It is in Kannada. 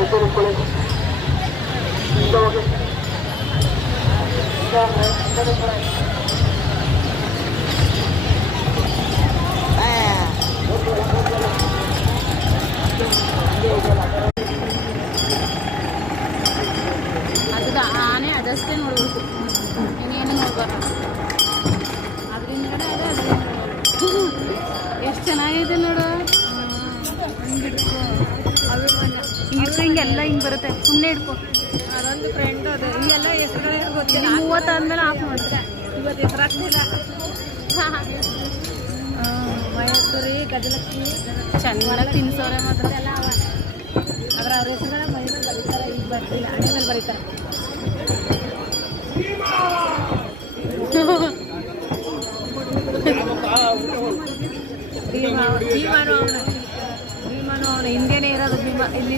ಅದು ಆನೆ ಅದಷ್ಟೇ ನೋಡ್ಬೇಕು, ಇನ್ನೇನು ನೋಡ್ಬಾರ. ಅದರಿಂದ ಎಷ್ಟು ಚೆನ್ನಾಗಿದೆ ನೋಡು. ಹಿಂಗೆಲ್ಲ ಹಿಂಗೆ ಬರುತ್ತೆ, ಸುಮ್ಮನೆ ಇಡ್ಕೊ. ಅದೊಂದು ಫ್ರೆಂಡ್ ಅದು ಹಿಂಗೆಲ್ಲ ಹೆಸರು ಗೊತ್ತಿಲ್ಲ. 30 ಆದ್ಮೇಲೆ ಆಫ್ ಮಾಡಿದ್ರೆ ಇವತ್ತು ಹೆಸರು ಹಾಕ್ತಿಲ್ಲ. ಮಹೇಶ್ವರಿ, ಗಜಲಕ್ಷ್ಮಿ ಚೆನ್ನಾಗಿ ತಿನ್ಸೋರೆ ಮಾತ್ರ ಎಲ್ಲ ಅವ. ಆದ್ರೆ ಅವ್ರ ಹೆಸರುಗಳ ಮೈಮೇಲೆ ಬರೀತಾರೆ, ಈಗ ಬರ್ತಿಲ್ಲ, ಹಣೆ ಮೇಲೆ ಬರೀತಾರೆ. ಭೀಮಾನು ಅವನು ಹಿಂದೆನೇ ಇರೋದು. ಭೀಮ ಇಲ್ಲಿ